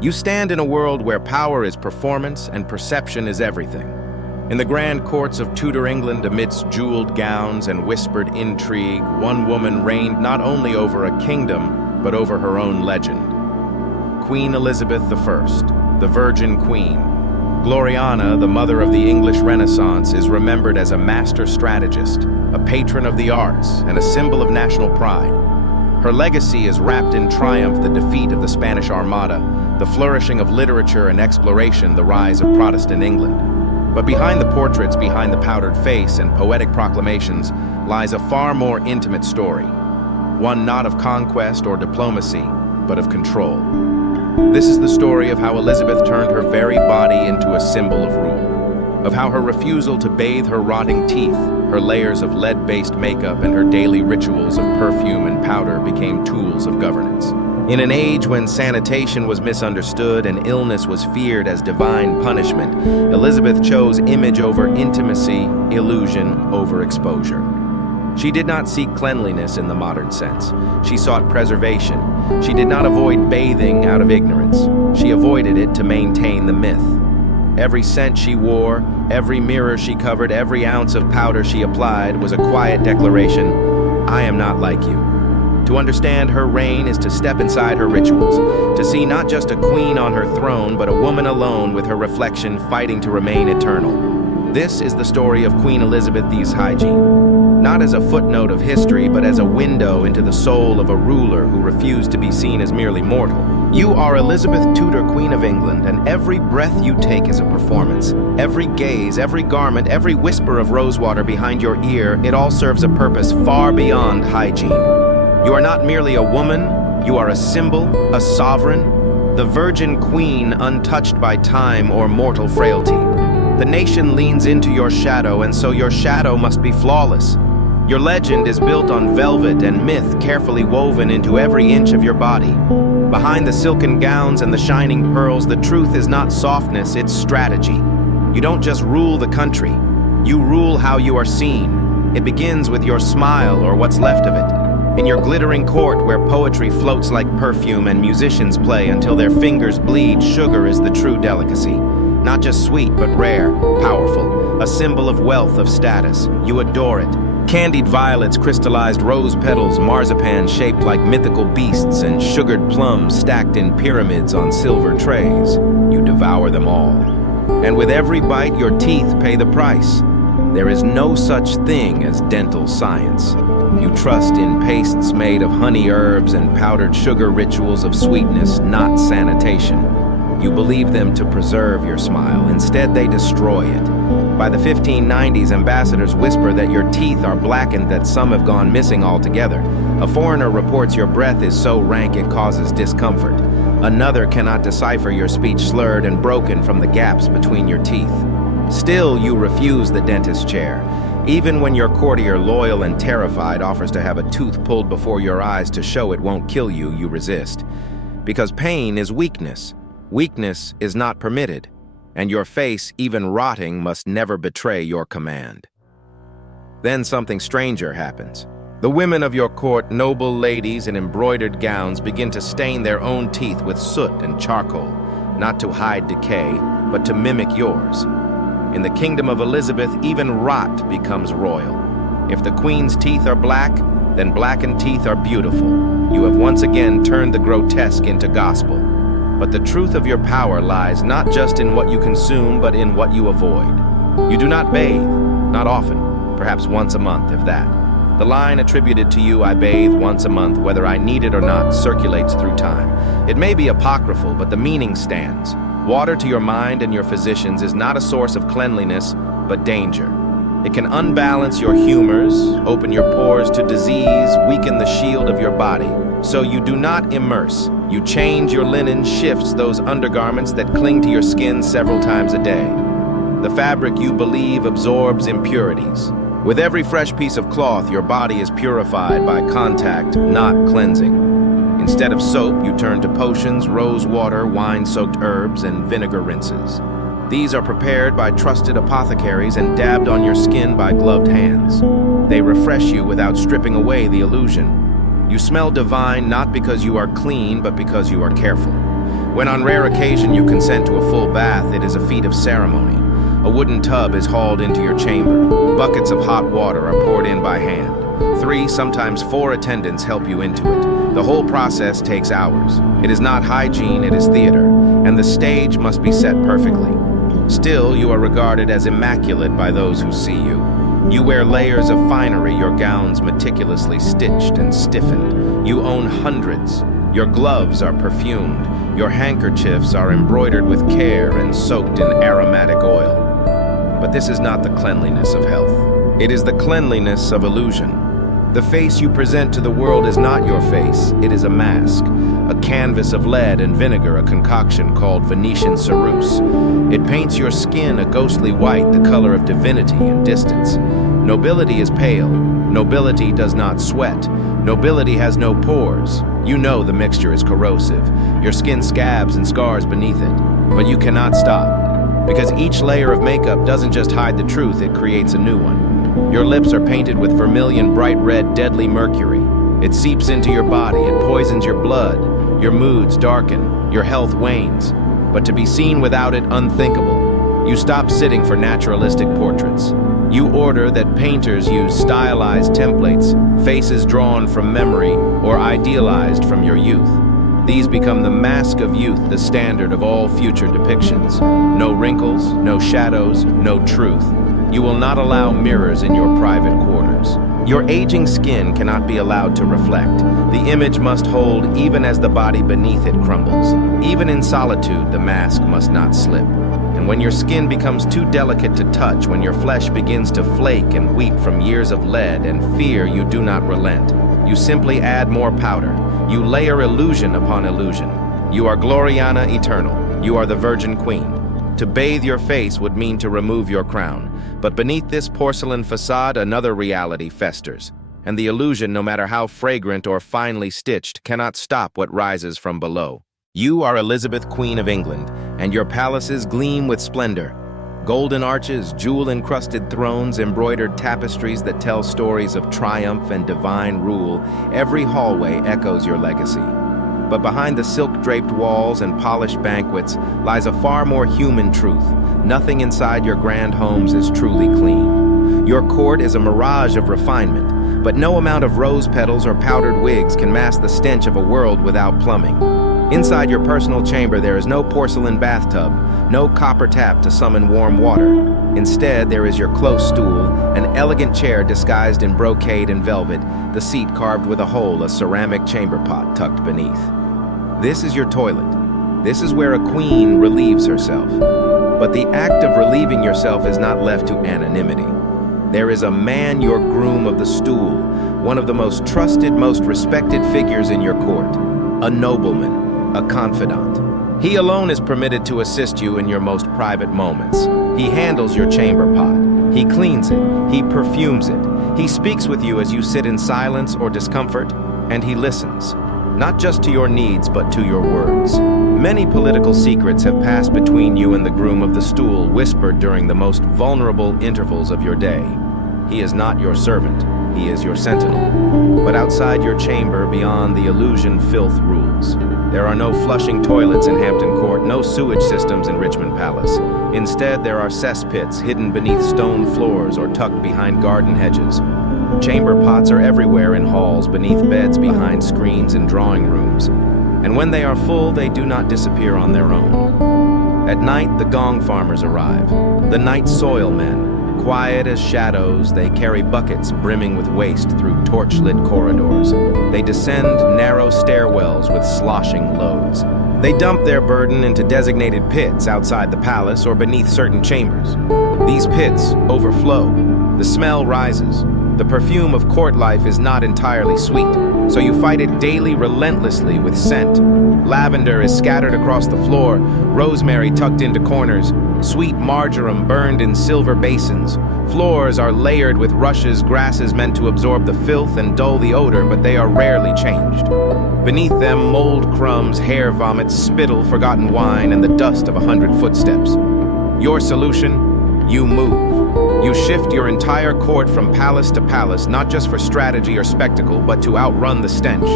You stand in a world where power is performance and perception is everything. In the grand courts of Tudor England, amidst jeweled gowns and whispered intrigue, one woman reigned not only over a kingdom, but over her own legend. Queen Elizabeth I, the Virgin Queen. Gloriana, the mother of the English Renaissance, is remembered as a master strategist, a patron of the arts, and a symbol of national pride. Her legacy is wrapped in triumph: the defeat of the Spanish Armada, the flourishing of literature and exploration, the rise of Protestant England. But behind the portraits, behind the powdered face and poetic proclamations, lies a far more intimate story. One not of conquest or diplomacy, but of control. This is the story of how Elizabeth turned her very body into a symbol of rule, of how her refusal to bathe her rotting teeth, her layers of lead-based makeup, and her daily rituals of perfume and powder became tools of governance. In an age when sanitation was misunderstood and illness was feared as divine punishment, Elizabeth chose image over intimacy, illusion over exposure. She did not seek cleanliness in the modern sense. She sought preservation. She did not avoid bathing out of ignorance. She avoided it to maintain the myth. Every scent she wore, every mirror she covered, every ounce of powder she applied was a quiet declaration: I am not like you. To understand her reign is to step inside her rituals, to see not just a queen on her throne, but a woman alone with her reflection fighting to remain eternal. This is the story of Queen Elizabeth I's hygiene, not as a footnote of history, but as a window into the soul of a ruler who refused to be seen as merely mortal. You are Elizabeth Tudor, Queen of England, and every breath you take is a performance. Every gaze, every garment, every whisper of rosewater behind your ear, it all serves a purpose far beyond hygiene. You are not merely a woman, you are a symbol, a sovereign, the Virgin Queen untouched by time or mortal frailty. The nation leans into your shadow, and so your shadow must be flawless. Your legend is built on velvet and myth carefully woven into every inch of your body. Behind the silken gowns and the shining pearls, the truth is not softness, it's strategy. You don't just rule the country, you rule how you are seen. It begins with your smile, or what's left of it. In your glittering court where poetry floats like perfume and musicians play until their fingers bleed, sugar is the true delicacy. Not just sweet, but rare, powerful, a symbol of wealth, of status. You adore it. Candied violets, crystallized rose petals, marzipan shaped like mythical beasts, and sugared plums stacked in pyramids on silver trays. You devour them all. And with every bite, your teeth pay the price. There is no such thing as dental science. You trust in pastes made of honey herbs and powdered sugar, rituals of sweetness, not sanitation. You believe them to preserve your smile. Instead, they destroy it. By the 1590s, ambassadors whisper that your teeth are blackened, that some have gone missing altogether. A foreigner reports your breath is so rank it causes discomfort. Another cannot decipher your speech, slurred and broken from the gaps between your teeth. Still, you refuse the dentist's chair. Even when your courtier, loyal and terrified, offers to have a tooth pulled before your eyes to show it won't kill you, you resist. Because pain is weakness. Weakness is not permitted, and your face, even rotting, must never betray your command. Then something stranger happens. The women of your court, noble ladies in embroidered gowns, begin to stain their own teeth with soot and charcoal, not to hide decay, but to mimic yours. In the kingdom of Elizabeth, even rot becomes royal. If the queen's teeth are black, then blackened teeth are beautiful. You have once again turned the grotesque into gospel. But the truth of your power lies not just in what you consume, but in what you avoid. You do not bathe, not often, perhaps once a month, if that. The line attributed to you, I bathe once a month, whether I need it or not, circulates through time. It may be apocryphal, but the meaning stands. Water to your mind and your physicians is not a source of cleanliness, but danger. It can unbalance your humors, open your pores to disease, weaken the shield of your body. So you do not immerse. You change your linen, shifts those undergarments that cling to your skin several times a day. The fabric you believe absorbs impurities. With every fresh piece of cloth, your body is purified by contact, not cleansing. Instead of soap, you turn to potions, rose water, wine-soaked herbs, and vinegar rinses. These are prepared by trusted apothecaries and dabbed on your skin by gloved hands. They refresh you without stripping away the illusion. You smell divine not because you are clean, but because you are careful. When on rare occasion you consent to a full bath, it is a feat of ceremony. A wooden tub is hauled into your chamber. Buckets of hot water are poured in by hand. 3, sometimes 4 attendants help you into it. The whole process takes hours. It is not hygiene, it is theater, and the stage must be set perfectly. Still, you are regarded as immaculate by those who see you. You wear layers of finery, your gowns meticulously stitched and stiffened. You own hundreds. Your gloves are perfumed. Your handkerchiefs are embroidered with care and soaked in aromatic oil. But this is not the cleanliness of health. It is the cleanliness of illusion. The face you present to the world is not your face, it is a mask, a canvas of lead and vinegar, a concoction called Venetian ceruse. It paints your skin a ghostly white, the color of divinity and distance. Nobility is pale. Nobility does not sweat. Nobility has no pores. You know the mixture is corrosive. Your skin scabs and scars beneath it. But you cannot stop, because each layer of makeup doesn't just hide the truth, it creates a new one. Your lips are painted with vermilion, bright red, deadly mercury. It seeps into your body, it poisons your blood. Your moods darken, your health wanes. But to be seen without it, unthinkable. You stop sitting for naturalistic portraits. You order that painters use stylized templates, faces drawn from memory or idealized from your youth. These become the mask of youth, the standard of all future depictions. No wrinkles, no shadows, no truth. You will not allow mirrors in your private quarters. Your aging skin cannot be allowed to reflect. The image must hold even as the body beneath it crumbles. Even in solitude, the mask must not slip. And when your skin becomes too delicate to touch, when your flesh begins to flake and weep from years of lead and fear, you do not relent. You simply add more powder. You layer illusion upon illusion. You are Gloriana Eternal. You are the Virgin Queen. To bathe your face would mean to remove your crown. But beneath this porcelain facade, another reality festers. And the illusion, no matter how fragrant or finely stitched, cannot stop what rises from below. You are Elizabeth, Queen of England, and your palaces gleam with splendor. Golden arches, jewel-encrusted thrones, embroidered tapestries that tell stories of triumph and divine rule. Every hallway echoes your legacy. But behind the silk-draped walls and polished banquets lies a far more human truth. Nothing inside your grand homes is truly clean. Your court is a mirage of refinement, but no amount of rose petals or powdered wigs can mask the stench of a world without plumbing. Inside your personal chamber, there is no porcelain bathtub, no copper tap to summon warm water. Instead, there is your close stool, an elegant chair disguised in brocade and velvet, the seat carved with a hole, a ceramic chamber pot tucked beneath. This is your toilet. This is where a queen relieves herself. But the act of relieving yourself is not left to anonymity. There is a man, your groom of the stool, one of the most trusted, most respected figures in your court, a nobleman, a confidant. He alone is permitted to assist you in your most private moments. He handles your chamber pot. He cleans it. He perfumes it. He speaks with you as you sit in silence or discomfort, and he listens, not just to your needs, but to your words. Many political secrets have passed between you and the groom of the stool, whispered during the most vulnerable intervals of your day. He is not your servant. He is your sentinel. But outside your chamber, beyond the illusion, filth rules. There are no flushing toilets in Hampton Court, no sewage systems in Richmond Palace. Instead, there are cesspits hidden beneath stone floors or tucked behind garden hedges. Chamber pots are everywhere in halls, beneath beds, behind screens in drawing rooms. And when they are full, they do not disappear on their own. At night, the gong farmers arrive, the night soil men. Quiet as shadows, they carry buckets brimming with waste through torch-lit corridors. They descend narrow stairwells with sloshing loads. They dump their burden into designated pits outside the palace or beneath certain chambers. These pits overflow. The smell rises. The perfume of court life is not entirely sweet, so you fight it daily relentlessly with scent. Lavender is scattered across the floor, rosemary tucked into corners, sweet marjoram burned in silver basins. Floors are layered with rushes, grasses meant to absorb the filth and dull the odor, but they are rarely changed. Beneath them, mold crumbs, hair vomit, spittle, forgotten wine, and the dust of 100 footsteps. Your solution? You move. You shift your entire court from palace to palace, not just for strategy or spectacle, but to outrun the stench.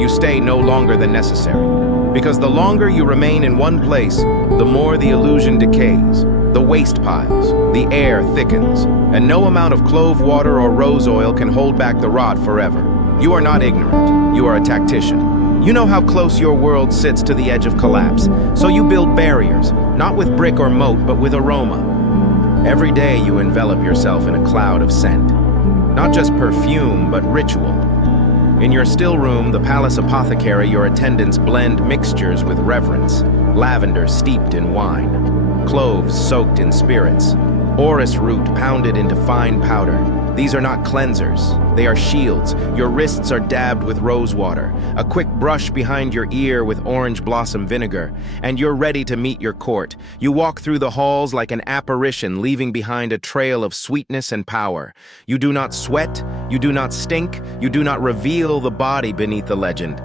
You stay no longer than necessary. Because the longer you remain in one place, the more the illusion decays. The waste piles, the air thickens, and no amount of clove water or rose oil can hold back the rot forever. You are not ignorant, you are a tactician. You know how close your world sits to the edge of collapse, so you build barriers, not with brick or moat, but with aroma. Every day you envelop yourself in a cloud of scent. Not just perfume, but ritual. In your still room, the palace apothecary, your attendants blend mixtures with reverence. Lavender steeped in wine, cloves soaked in spirits, orris root pounded into fine powder. These are not cleansers, they are shields. Your wrists are dabbed with rose water, a quick brush behind your ear with orange blossom vinegar, and you're ready to meet your court. You walk through the halls like an apparition, leaving behind a trail of sweetness and power. You do not sweat, you do not stink, you do not reveal the body beneath the legend.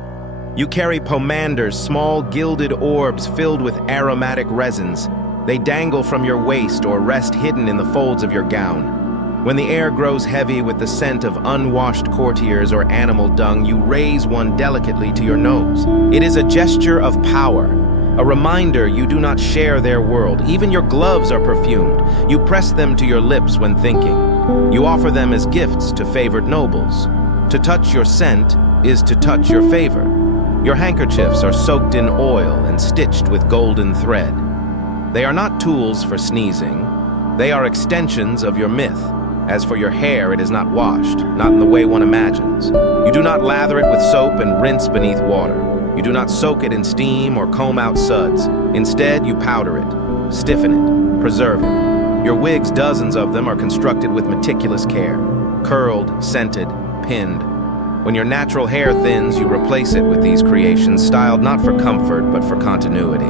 You carry pomanders, small gilded orbs filled with aromatic resins. They dangle from your waist or rest hidden in the folds of your gown. When the air grows heavy with the scent of unwashed courtiers or animal dung, you raise one delicately to your nose. It is a gesture of power, a reminder you do not share their world. Even your gloves are perfumed. You press them to your lips when thinking. You offer them as gifts to favored nobles. To touch your scent is to touch your favor. Your handkerchiefs are soaked in oil and stitched with golden thread. They are not tools for sneezing. They are extensions of your myth. As for your hair, it is not washed, not in the way one imagines. You do not lather it with soap and rinse beneath water. You do not soak it in steam or comb out suds. Instead, you powder it, stiffen it, preserve it. Your wigs, dozens of them, are constructed with meticulous care. Curled, scented, pinned. When your natural hair thins, you replace it with these creations, styled not for comfort, but for continuity.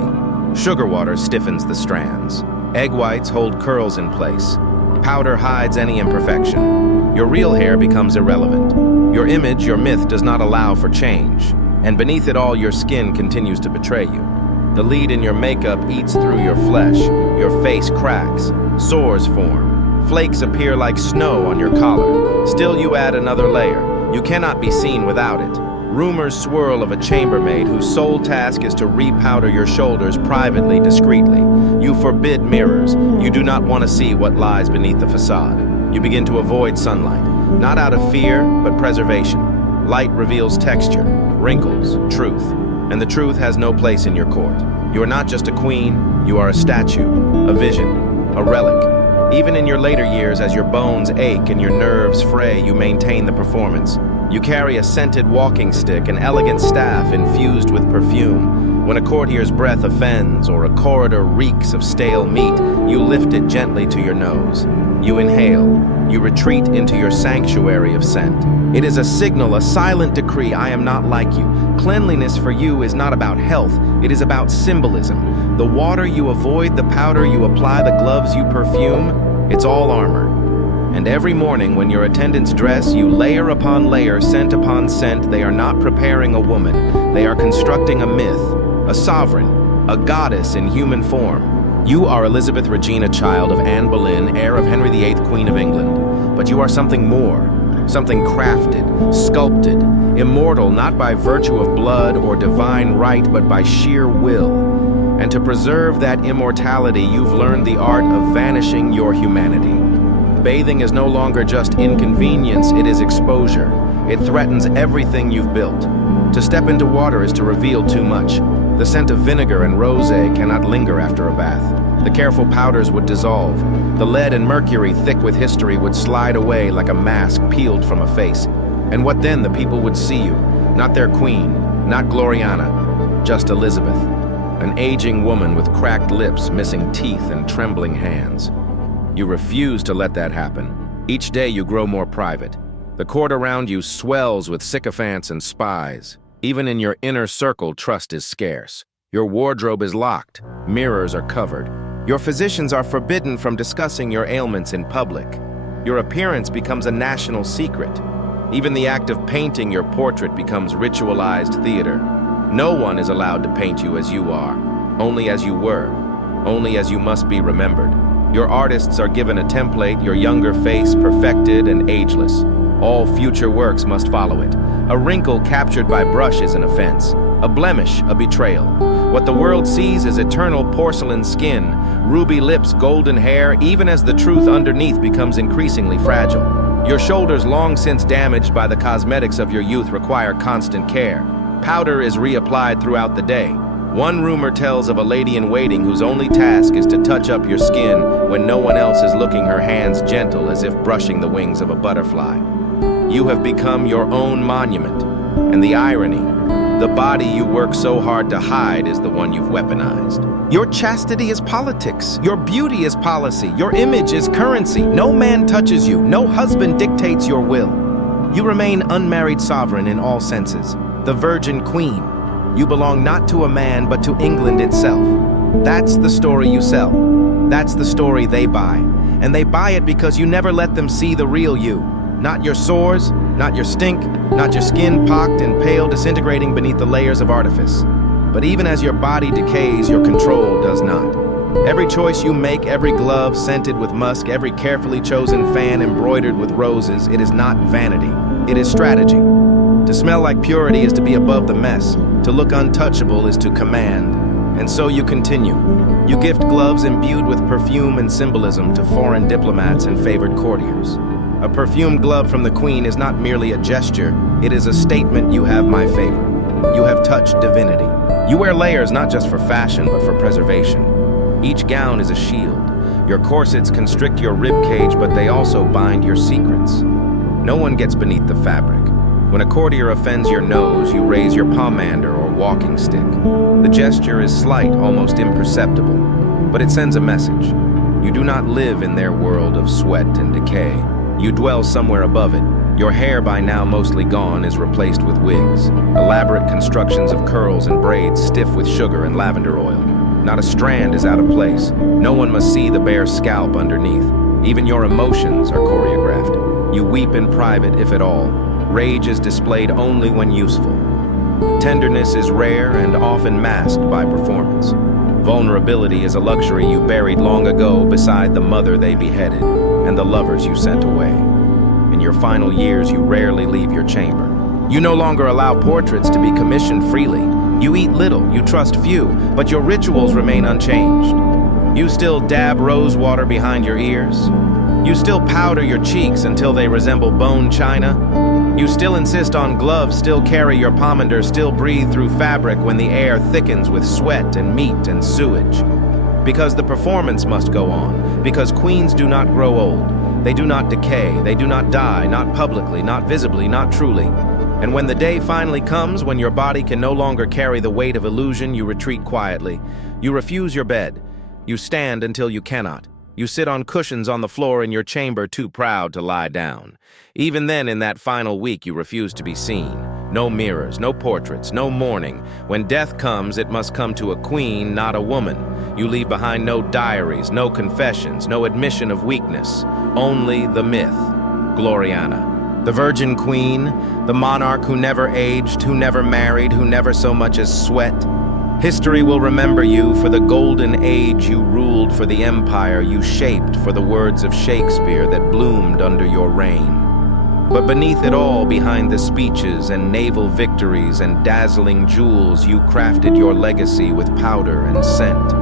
Sugar water stiffens the strands. Egg whites hold curls in place. Powder hides any imperfection. Your real hair becomes irrelevant. Your image, your myth, does not allow for change. And beneath it all, your skin continues to betray you. The lead in your makeup eats through your flesh. Your face cracks. Sores form. Flakes appear like snow on your collar. Still, you add another layer. You cannot be seen without it. Rumors swirl of a chambermaid whose sole task is to repowder your shoulders privately, discreetly. You forbid mirrors. You do not want to see what lies beneath the facade. You begin to avoid sunlight, not out of fear, but preservation. Light reveals texture, wrinkles, truth, and the truth has no place in your court. You are not just a queen, you are a statue, a vision, a relic. Even in your later years, as your bones ache and your nerves fray, you maintain the performance. You carry a scented walking stick, an elegant staff infused with perfume. When a courtier's breath offends or a corridor reeks of stale meat, you lift it gently to your nose. You inhale. You retreat into your sanctuary of scent. It is a signal, a silent decree: I am not like you. Cleanliness for you is not about health, it is about symbolism. The water you avoid, the powder you apply, the gloves you perfume, it's all armor. And every morning when your attendants dress, you layer upon layer, scent upon scent. They are not preparing a woman. They are constructing a myth, a sovereign, a goddess in human form. You are Elizabeth Regina, child of Anne Boleyn, heir of Henry VIII, Queen of England. But you are something more, something crafted, sculpted, immortal not by virtue of blood or divine right, but by sheer will. And to preserve that immortality, you've learned the art of vanishing your humanity. Bathing is no longer just inconvenience, it is exposure. It threatens everything you've built. To step into water is to reveal too much. The scent of vinegar and rosé cannot linger after a bath. The careful powders would dissolve. The lead and mercury, thick with history, would slide away like a mask peeled from a face. And what then? The people would see you. Not their queen, not Gloriana, just Elizabeth. An aging woman with cracked lips, missing teeth, and trembling hands. You refuse to let that happen. Each day you grow more private. The court around you swells with sycophants and spies. Even in your inner circle, trust is scarce. Your wardrobe is locked. Mirrors are covered. Your physicians are forbidden from discussing your ailments in public. Your appearance becomes a national secret. Even the act of painting your portrait becomes ritualized theater. No one is allowed to paint you as you are, only as you were, only as you must be remembered. Your artists are given a template, your younger face perfected and ageless. All future works must follow it. A wrinkle captured by brush is an offense. a blemish, a betrayal. What the world sees is eternal porcelain skin, ruby lips, golden hair, even as the truth underneath becomes increasingly fragile. Your shoulders, long since damaged by the cosmetics of your youth, require constant care. Powder is reapplied throughout the day. One rumor tells of a lady-in-waiting whose only task is to touch up your skin when no one else is looking, her hands gentle as if brushing the wings of a butterfly. You have become your own monument, and the irony, the body you work so hard to hide is the one you've weaponized. Your chastity is politics, your beauty is policy, your image is currency. No man touches you, no husband dictates your will. You remain unmarried sovereign in all senses, the virgin queen. You belong not to a man, but to England itself. That's the story you sell. That's the story they buy. And they buy it because you never let them see the real you. Not your sores, not your stink, not your skin pocked and pale, disintegrating beneath the layers of artifice. But even as your body decays, your control does not. Every choice you make, every glove scented with musk, every carefully chosen fan embroidered with roses, it is not vanity. It is strategy. To smell like purity is to be above the mess. To look untouchable is to command. And so you continue. You gift gloves imbued with perfume and symbolism to foreign diplomats and favored courtiers. A perfumed glove from the Queen is not merely a gesture, it is a statement: you have my favor. You have touched divinity. You wear layers not just for fashion, but for preservation. Each gown is a shield. Your corsets constrict your rib cage, but they also bind your secrets. No one gets beneath the fabric. When a courtier offends your nose, you raise your pomander or walking stick. The gesture is slight, almost imperceptible, but it sends a message. You do not live in their world of sweat and decay. You dwell somewhere above it. Your hair, by now mostly gone, is replaced with wigs. Elaborate constructions of curls and braids stiff with sugar and lavender oil. Not a strand is out of place. No one must see the bare scalp underneath. Even your emotions are choreographed. You weep in private, if at all. Rage is displayed only when useful. Tenderness is rare and often masked by performance. Vulnerability is a luxury you buried long ago beside the mother they beheaded and the lovers you sent away. In your final years, you rarely leave your chamber. You no longer allow portraits to be commissioned freely. You eat little, you trust few, but your rituals remain unchanged. You still dab rose water behind your ears. You still powder your cheeks until they resemble bone china. You still insist on gloves, still carry your pomander, still breathe through fabric when the air thickens with sweat and meat and sewage. Because the performance must go on. Because queens do not grow old. They do not decay. They do not die, not publicly, not visibly, not truly. And when the day finally comes, when your body can no longer carry the weight of illusion, you retreat quietly. You refuse your bed. You stand until you cannot. You sit on cushions on the floor in your chamber, too proud to lie down. Even then, in that final week, you refuse to be seen. No mirrors, no portraits, no mourning. When death comes, it must come to a queen, not a woman. You leave behind no diaries, no confessions, no admission of weakness. Only the myth, Gloriana. The virgin queen, the monarch who never aged, who never married, who never so much as sweat. History will remember you for the golden age you ruled, for the empire you shaped, for the words of Shakespeare that bloomed under your reign. But beneath it all, behind the speeches and naval victories and dazzling jewels, you crafted your legacy with powder and scent.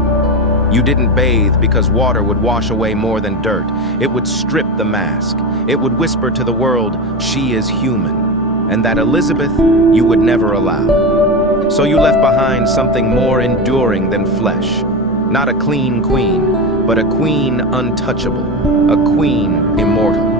You didn't bathe because water would wash away more than dirt. It would strip the mask. It would whisper to the world, she is human. And that Elizabeth you would never allow. So you left behind something more enduring than flesh. Not a clean queen, but a queen untouchable, a queen immortal.